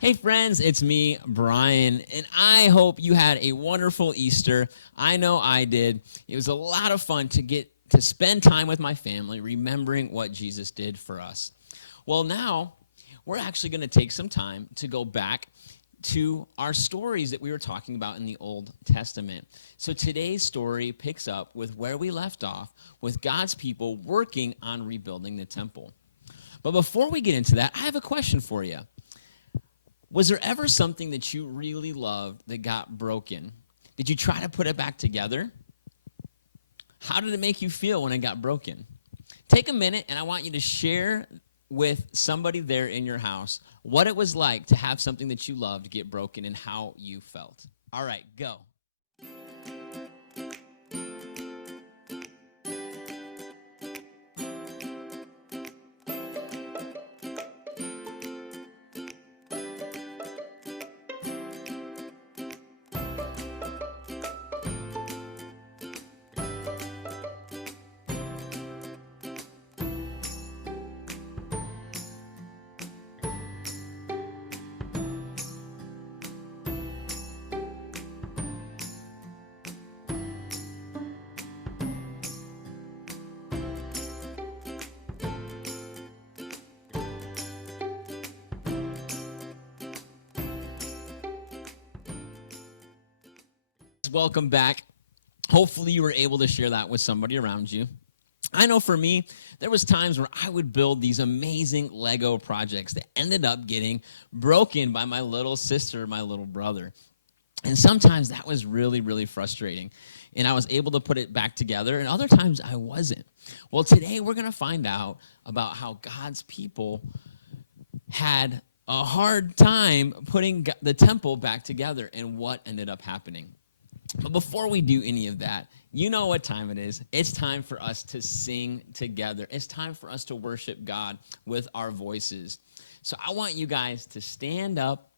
Hey friends, it's me, Brian, and I hope you had a wonderful Easter. I know I did. It was a lot of fun to get to spend time with my family, remembering what Jesus did for us. Well, now we're actually going to take some time to go back to our stories that we were talking about in the Old Testament. So today's story picks up with where we left off, with God's people working on rebuilding the temple. But before we get into that, I have a question for you. Was there ever something that you really loved that got broken? Did you try to put it back together? How did it make you feel when it got broken? Take a minute, and I want you to share with somebody there in your house what it was like to have something that you loved get broken and how you felt. All right, go. Welcome back. Hopefully you were able to share that with somebody around you. I know for me, there was times where I would build these amazing Lego projects that ended up getting broken by my little sister, my little brother. And sometimes that was really, really frustrating. And I was able to put it back together, and other times I wasn't. Well, today we're going to find out about how God's people had a hard time putting the temple back together and what ended up happening. But before we do any of that, you know what time it is. It's time for us to sing together. It's time for us to worship God with our voices. So I want you guys to stand up,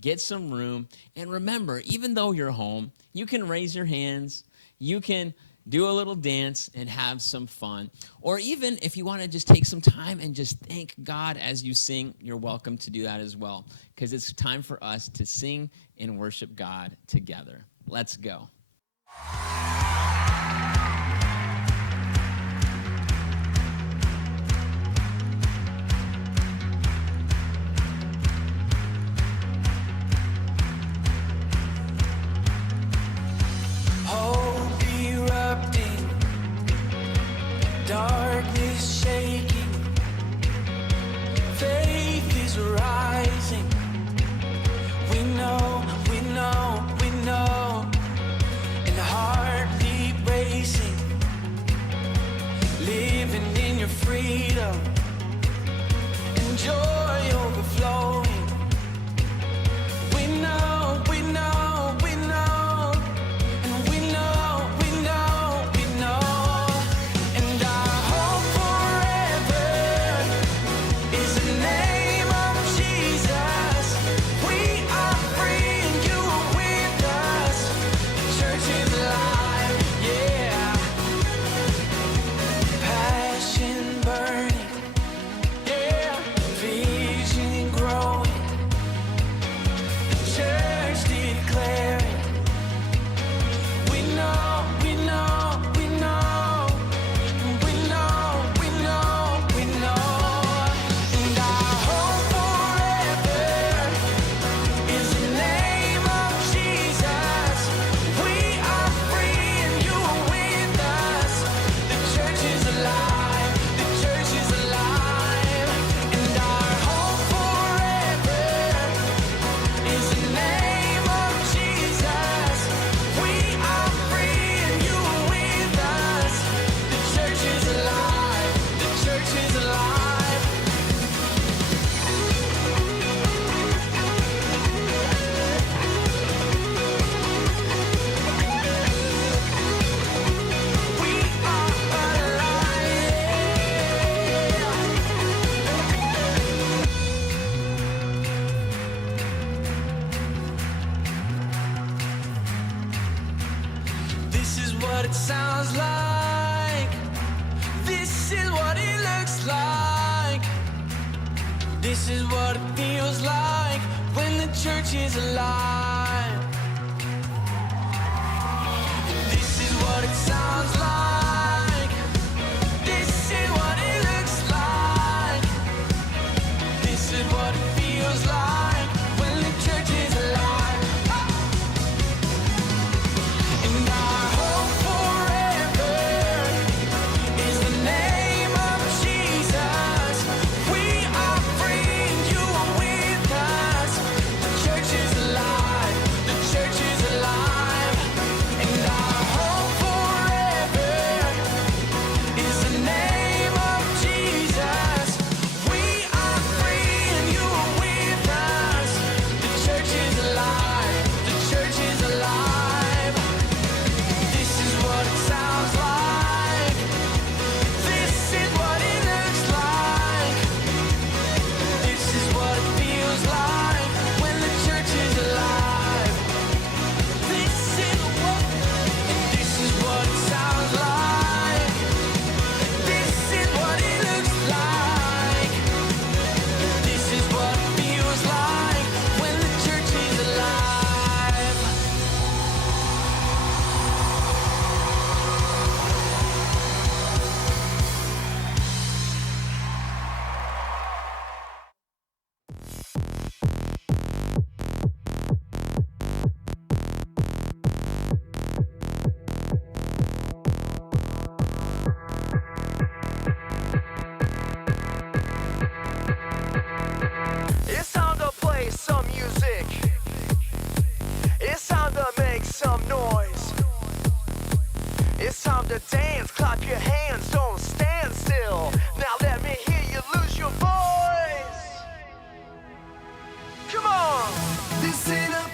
get some room, and remember, even though you're home, you can raise your hands, you can do a little dance and have some fun. Or even if you want to just take some time and just thank God as you sing, you're welcome to do that as well, because it's time for us to sing and worship God together. Let's go. Hope erupting, darkness shaking, faith is rising. We know, we know, we know, and heartbeat racing, living in your freedom, and joy overflowing. We know, we know, we know, and we know, we know, we know, and our hope forever is the name of Jesus. We are free and you are with us. The church is alive, yeah. Passion burning, yeah. Vision growing. The church declaring, we know, we know, we know, we know, we know, we know, and our hope forever is the name of Jesus. We are free and you are with us. The church is alive, the church is alive, and our hope forever is the name of Jesus. We are free and you are with us. The church is alive, the church is alive. We are alive. This is what it sounds like. This is what it looks like. This is what it feels like when church is alive. This is what it sounds like. This is what it looks like. This is what it feels like when the church is alive. And our hope forever is the name of Jesus. We are free and you are with us. The church is alive. The church is alive. And our hope forever is the name of Jesus. We are free and you are with us. The church is alive. The church is alive. This is what it sounds like. This is what it looks like. This is what it feels like when the church is alive. This is what it sounds like. This is what it looks like. This is what it feels like when the church is alive. It's time to play some music. It's time to make some noise. It's time to dance, clap your hands, don't stand still. Now let me hear you lose your voice. Come on! Listen up.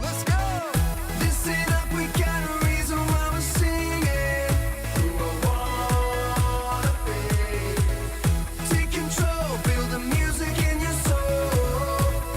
Let's go! Listen up, we got a reason why we're singing. Who I wanna be. Take control, feel the music in your soul.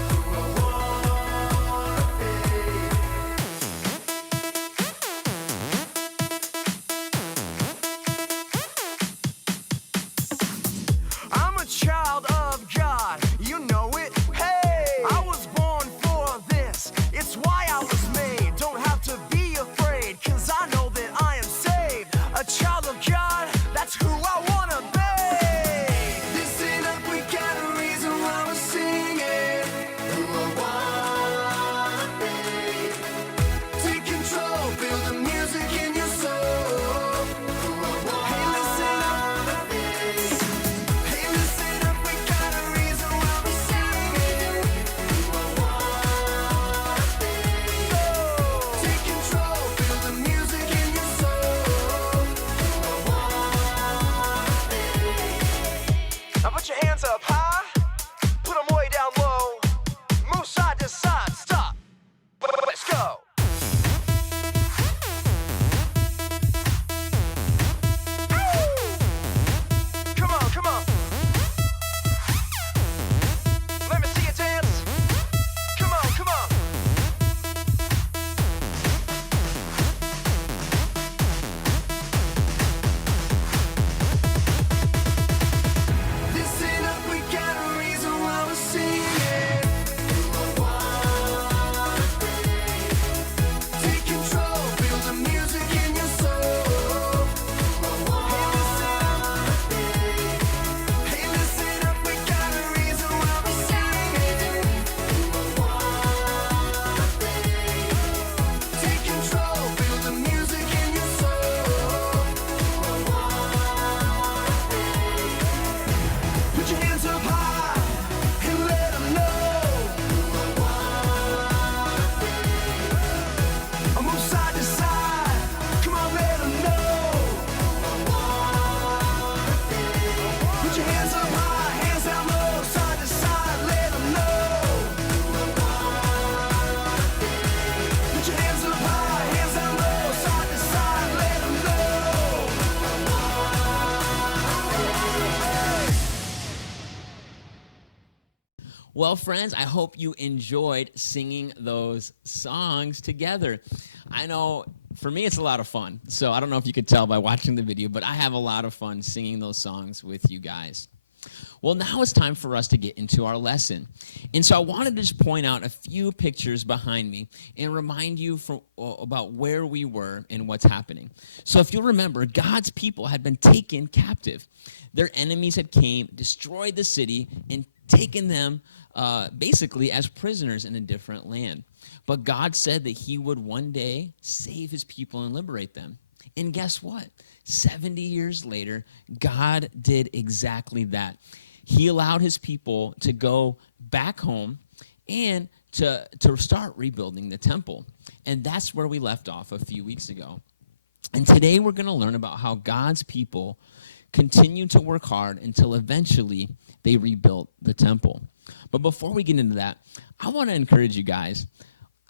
Well, friends, I hope you enjoyed singing those songs together. I know for me it's a lot of fun. So I don't know if you could tell by watching the video, but I have a lot of fun singing those songs with you guys. Well, now it's time for us to get into our lesson. And so I wanted to just point out a few pictures behind me and remind you about where we were and what's happening. So if you'll remember, God's people had been taken captive. Their enemies had came, destroyed the city, and taken them basically as prisoners in a different land. But God said that he would one day save his people and liberate them. And guess what? 70 years later, God did exactly that. He allowed his people to go back home and to start rebuilding the temple. And that's where we left off a few weeks ago. And today we're going to learn about how God's people continued to work hard until eventually they rebuilt the temple. But before we get into that, I want to encourage you guys.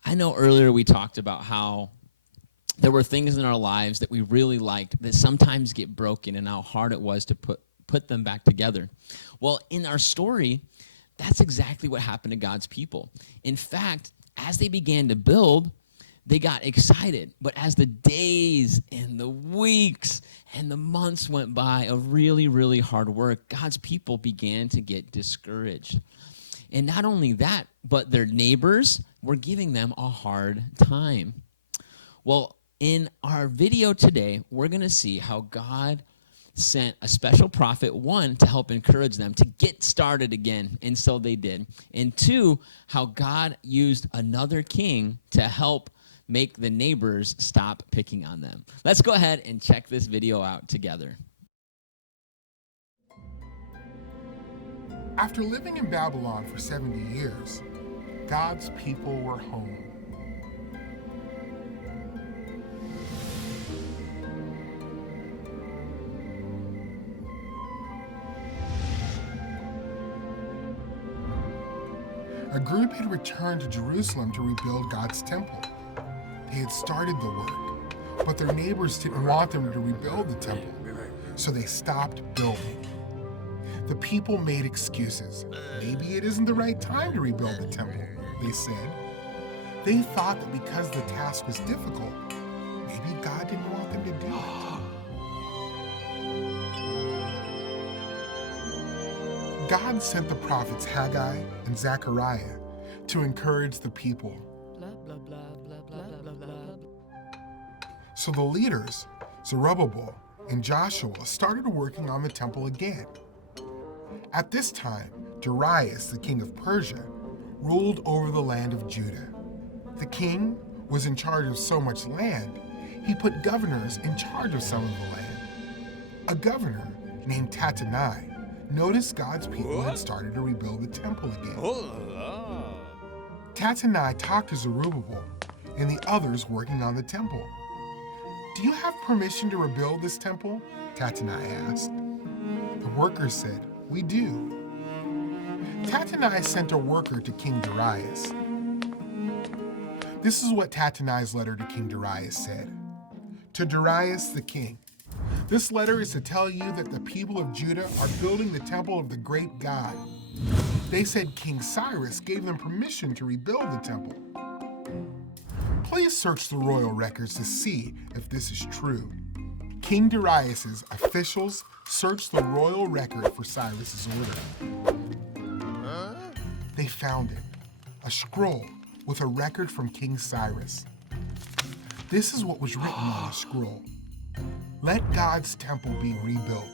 I know earlier we talked about how there were things in our lives that we really liked that sometimes get broken and how hard it was to put them back together. Well, in our story, that's exactly what happened to God's people. In fact, as they began to build, they got excited. But as the days and the weeks and the months went by of really, really hard work, God's people began to get discouraged. And not only that, but their neighbors were giving them a hard time. Well, in our video today, we're going to see how God sent a special prophet, one, to help encourage them to get started again, and so they did. And two, how God used another king to help make the neighbors stop picking on them. Let's go ahead and check this video out together. After living in Babylon for 70 years, God's people were home. A group had returned to Jerusalem to rebuild God's temple. They had started the work, but their neighbors didn't want them to rebuild the temple, so they stopped building. The people made excuses. Maybe it isn't the right time to rebuild the temple, they said. They thought that because the task was difficult, maybe God didn't want them to do it. God sent the prophets Haggai and Zechariah to encourage the people. So the leaders, Zerubbabel and Joshua, started working on the temple again. At this time, Darius, the king of Persia, ruled over the land of Judah. The king was in charge of so much land, he put governors in charge of some of the land. A governor named Tattenai noticed God's people had started to rebuild the temple again. Tattenai talked to Zerubbabel and the others working on the temple. "Do you have permission to rebuild this temple?" Tattenai asked. The workers said, "We do." Tattenai sent a worker to King Darius. This is what Tattenai's letter to King Darius said. To Darius the king, this letter is to tell you that the people of Judah are building the temple of the great God. They said King Cyrus gave them permission to rebuild the temple. Please search the royal records to see if this is true. King Darius's officials searched the royal record for Cyrus's order. They found it, a scroll with a record from King Cyrus. This is what was written on the scroll. Let God's temple be rebuilt.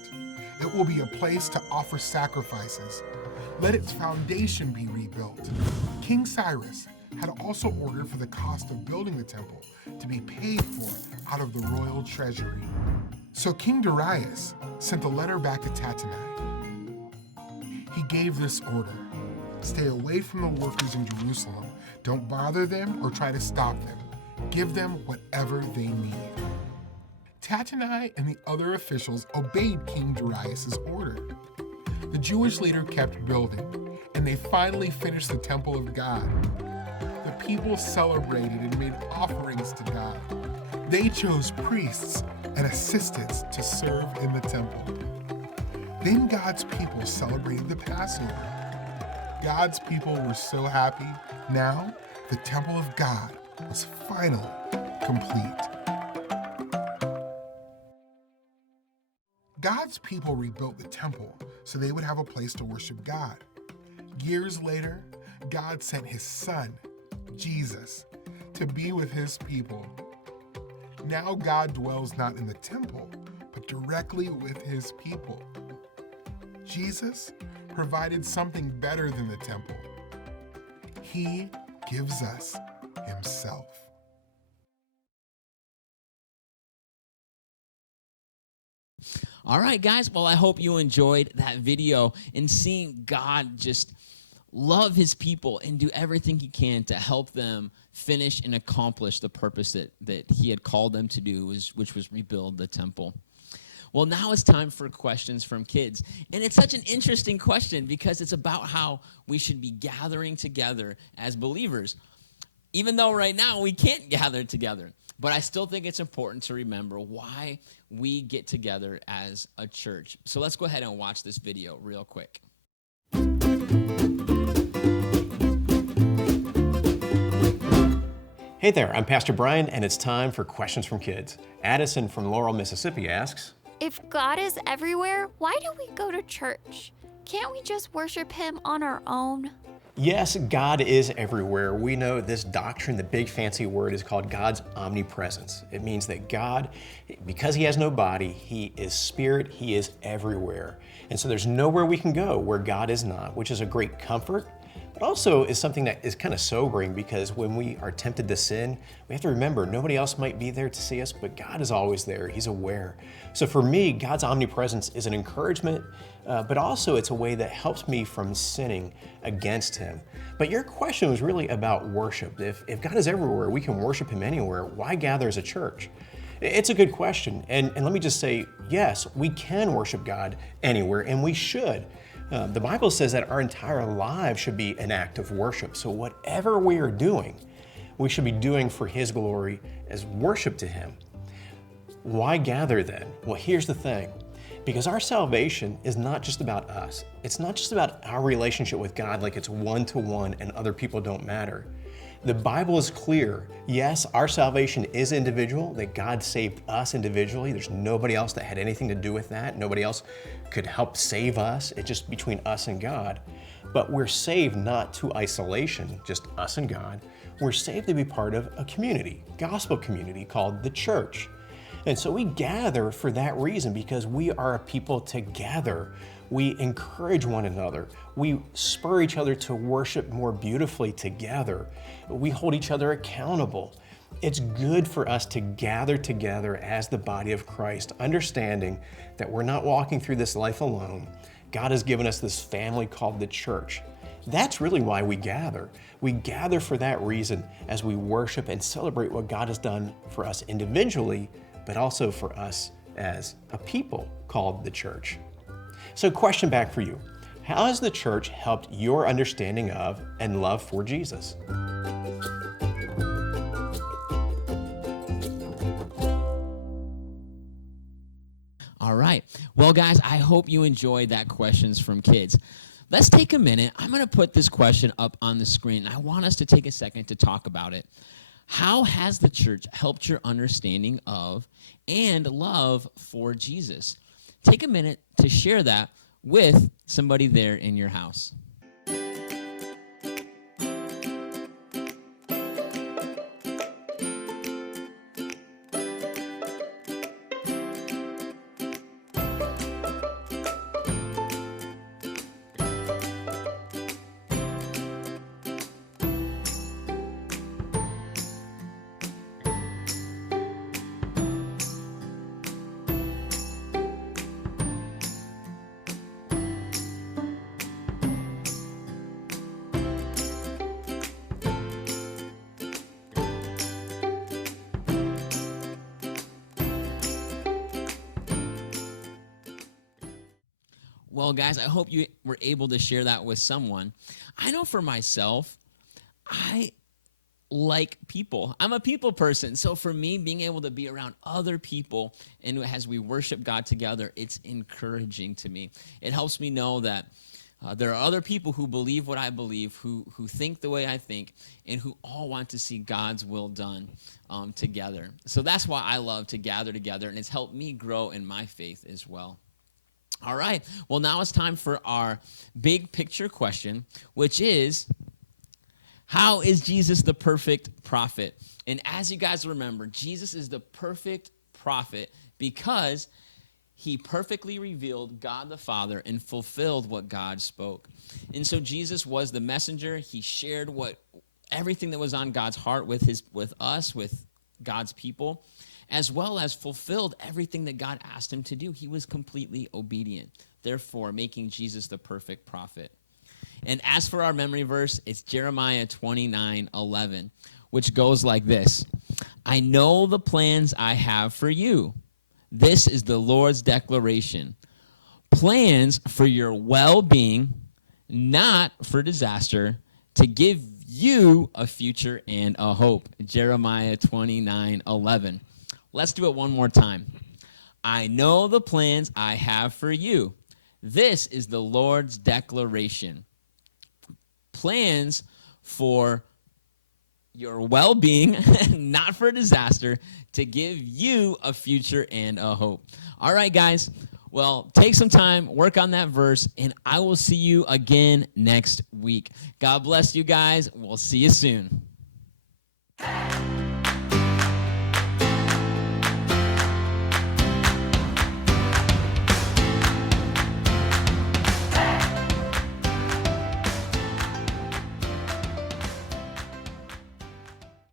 It will be a place to offer sacrifices. Let its foundation be rebuilt. King Cyrus had also ordered for the cost of building the temple to be paid for out of the royal treasury. So King Darius sent a letter back to Tattenai. He gave this order: stay away from the workers in Jerusalem. Don't bother them or try to stop them. Give them whatever they need. Tattenai and the other officials obeyed King Darius' order. The Jewish leader kept building, and they finally finished the temple of God. The people celebrated and made offerings to God. They chose priests and assistants to serve in the temple. Then God's people celebrated the Passover. God's people were so happy. Now, the temple of God was finally complete. God's people rebuilt the temple so they would have a place to worship God. Years later, God sent his son, Jesus, to be with his people. Now God dwells not in the temple, but directly with his people. Jesus provided something better than the temple. He gives us himself. All right, guys. Well, I hope you enjoyed that video and seeing God just love his people and do everything he can to help them finish and accomplish the purpose that he had called them to do, which was rebuild the temple. Well, now it's time for questions from kids. And it's such an interesting question because it's about how we should be gathering together as believers. Even though right now we can't gather together. But I still think it's important to remember why we get together as a church. So let's go ahead and watch this video real quick. Hey there, I'm Pastor Brian, and it's time for Questions from Kids. Addison from Laurel, Mississippi asks, If God is everywhere, why do we go to church? Can't we just worship him on our own? yes, God is everywhere. We know this doctrine, the big fancy word, is called God's omnipresence. It means that God, because he has no body, he is spirit, he is everywhere. And so there's nowhere we can go where God is not, which is a great comfort, but also is something that is kind of sobering because when we are tempted to sin, we have to remember nobody else might be there to see us, but God is always there. He's aware. So for me, God's omnipresence is an encouragement, but also it's a way that helps me from sinning against him. But your question was really about worship. If God is everywhere, we can worship him anywhere. Why gather as a church? It's a good question. And let me just say, yes, we can worship God anywhere, and we should. The Bible says that our entire lives should be an act of worship. So whatever we are doing, we should be doing for his glory as worship to him. Why gather then? Well, here's the thing. Because our salvation is not just about us. It's not just about our relationship with God like it's one-to-one and other people don't matter. The Bible is clear. Yes, our salvation is individual, that God saved us individually. There's nobody else that had anything to do with that. Nobody else could help save us. It's just between us and God. But we're saved not to isolation, just us and God. We're saved to be part of a community, gospel community called the church. And so we gather for that reason because we are a people together. We encourage one another. We spur each other to worship more beautifully together. We hold each other accountable. It's good for us to gather together as the body of Christ, understanding that we're not walking through this life alone. God has given us this family called the church. That's really why we gather. We gather for that reason as we worship and celebrate what God has done for us individually, but also for us as a people called the church. So question back for you. How has the church helped your understanding of and love for Jesus? All right. Well, guys, I hope you enjoyed that questions from kids. Let's take a minute. I'm going to put this question up on the screen. I want us to take a second to talk about it. How has the church helped your understanding of and love for Jesus? Take a minute to share that with somebody there in your house. Well, guys, I hope you were able to share that with someone. I know for myself, I like people. I'm a people person. So for me, being able to be around other people and as we worship God together, it's encouraging to me. It helps me know that There are other people who believe what I believe, who think the way I think, and who all want to see God's will done together. So that's why I love to gather together, and it's helped me grow in my faith as well. All right, well, now it's time for our big picture question, which is, how is Jesus the perfect prophet? And as you guys remember, Jesus is the perfect prophet because he perfectly revealed God the Father and fulfilled what God spoke. And so Jesus was the messenger. He shared everything that was on God's heart with us, with God's people, as well as fulfilled everything that God asked him to do. He was completely obedient, therefore making Jesus the perfect prophet. And as for our memory verse, it's Jeremiah 29:11, which goes like this: I know the plans I have for you. This is the Lord's declaration. Plans for your well-being, not for disaster, to give you a future and a hope. Jeremiah 29:11. Let's do it one more time. I know the plans I have for you. This is the Lord's declaration. Plans for your well-being, not for disaster, to give you a future and a hope. All right, guys. Well, take some time, work on that verse, and I will see you again next week. God bless you guys. We'll see you soon.